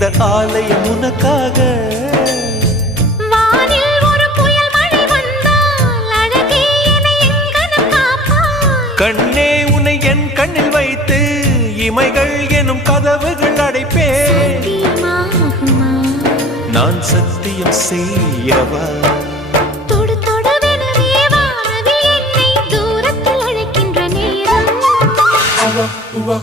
இந்த ஆலயம் உனக்காக. வானில் ஒரு புயல் மழை வந்தால் அழகே என்னை எங்கனம் காப்பாய். கண்ணே உன்னை என் கண்ணில் வைத்து இமைகள் எனும் கதவுகள் அடைப்பேன். சத்தியமாகுமா? நான் சத்தியம் செய்யவா? தொடு தொடுவெனவே வானவில் என்னை தூரத்தில் அழைக்கின்ற நேரம். உவா